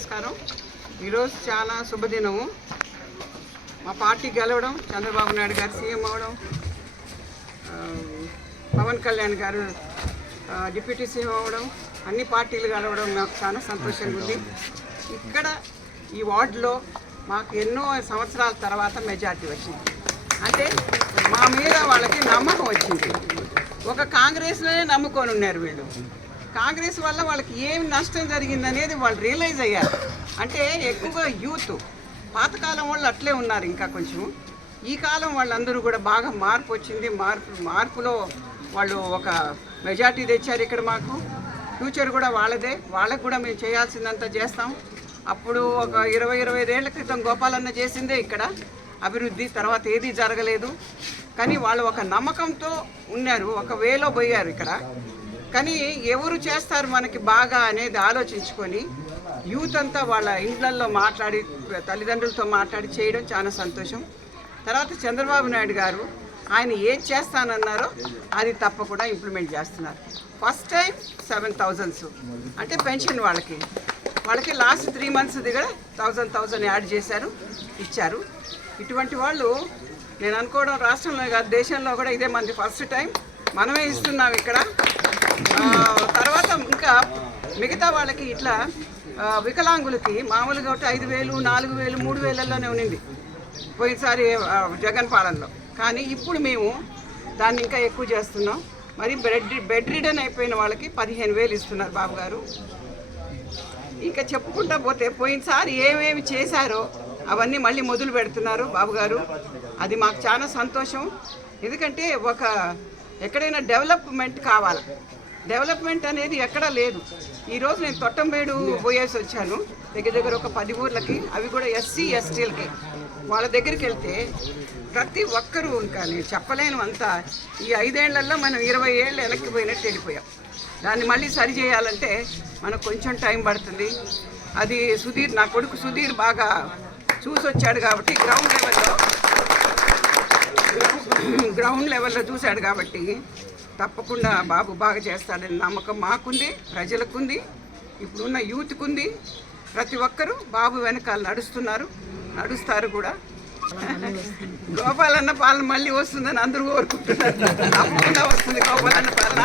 నమస్కారం. ఈరోజు చాలా శుభదినము. మా పార్టీ గెలవడం, చంద్రబాబు నాయుడు గారు సీఎం అవడం, పవన్ కళ్యాణ్ గారు డిప్యూటీ సీఎం అవ్వడం, అన్ని పార్టీలు గెలవడం నాకు చాలా సంతోషంగా ఉంది. ఇక్కడ ఈ వార్డులో మాకు ఎన్నో సంవత్సరాల తర్వాత మెజార్టీ వచ్చింది. అంటే మా మీద వాళ్ళకి నమ్మకం వచ్చింది. ఒక కాంగ్రెస్లోనే నమ్ముకొని ఉన్నారు వీళ్ళు. కాంగ్రెస్ వల్ల వాళ్ళకి ఏం నష్టం జరిగిందనేది వాళ్ళు రియలైజ్ అయ్యారు. అంటే ఎక్కువగా యూత్, పాతకాలం వాళ్ళు అట్లే ఉన్నారు. ఇంకా కొంచెం ఈ కాలం వాళ్ళందరూ కూడా బాగా మార్పు వచ్చింది. మార్పులో వాళ్ళు ఒక మెజార్టీ తెచ్చారు. ఇక్కడ మాకు ఫ్యూచర్ కూడా వాళ్ళదే. వాళ్ళకు కూడా మేము చేయాల్సిందంతా చేస్తాం. అప్పుడు ఒక 20-25 ఏళ్ల క్రితం గోపాలన్న చేసిందే ఇక్కడ అభివృద్ధి, తర్వాత ఏది జరగలేదు. కానీ వాళ్ళు ఒక నమ్మకంతో ఉన్నారు, ఒక వేలో పోయారు ఇక్కడ. కానీ ఎవరు చేస్తారు మనకి బాగా అనేది ఆలోచించుకొని యూత్ అంతా వాళ్ళ ఇండ్లల్లో మాట్లాడి, తల్లిదండ్రులతో మాట్లాడి చేయడం చాలా సంతోషం. తర్వాత చంద్రబాబు నాయుడు గారు ఆయన ఏం చేస్తానన్నారో అది తప్పకుండా ఇంప్లిమెంట్ చేస్తున్నారు. ఫస్ట్ టైం 7,000 అంటే పెన్షన్ వాళ్ళకి లాస్ట్ 3 months కూడా 1,000 యాడ్ చేశారు, ఇచ్చారు. ఇటువంటి వాళ్ళు నేను అనుకోవడం రాష్ట్రంలో కాదు, దేశంలో కూడా ఇదే మంది ఫస్ట్ టైం మనమే ఇస్తున్నాం ఇక్కడ. తర్వాత ఇంకా మిగతా వాళ్ళకి ఇట్లా వికలాంగులకి మామూలుగా 5,000, 4,000, 3,000లోనే ఉన్నింది పోయినసారి జగన్ పాలనలో. కానీ ఇప్పుడు మేము దాన్ని ఇంకా ఎక్కువ చేస్తున్నాం. మరి బెడ్ రిడన్ అయిపోయిన వాళ్ళకి 15,000 ఇస్తున్నారు బాబు గారు. ఇంకా చెప్పుకుంటా పోతే పోయినసారి ఏమేమి చేశారో అవన్నీ మళ్ళీ మొదలు పెడుతున్నారు బాబు గారు. అది మాకు చాలా సంతోషం. ఎందుకంటే ఎక్కడైనా డెవలప్మెంట్ కావాలి. డెవలప్మెంట్ అనేది ఎక్కడా లేదు. ఈరోజు నేను తొట్టంబేడు పోయేసి వచ్చాను, దగ్గర ఒక 10 ఊర్లకి. అవి కూడా SC STలకి. వాళ్ళ దగ్గరికి వెళ్తే ప్రతి ఒక్కరూ, ఇంకా నేను చెప్పలేను అంతా, ఈ 5 ఏళ్లలో మనం 20 ఏళ్ళు వెనక్కి పోయినట్టు వెళ్ళిపోయాం. దాన్ని మళ్ళీ సరి చేయాలంటే మనకు కొంచెం టైం పడుతుంది. అది సుధీర్, నా కొడుకు సుధీర్ బాగా చూసి వచ్చాడు కాబట్టి గ్రౌండ్ లెవెల్లో చూశాడు కాబట్టి తప్పకుండా బాబు బాగా చేస్తాడని నమ్మకం మాకుంది, ప్రజలకుంది, ఇప్పుడున్న యూత్కు ఉంది. ప్రతి ఒక్కరూ బాబు వెనకాల నడుస్తారు కూడా. గోపాలన్న పాలన మళ్ళీ వస్తుందని అందరూ కోరుకుంటున్నారు. తప్పకుండా వస్తుంది గోపాలన్న పాలన.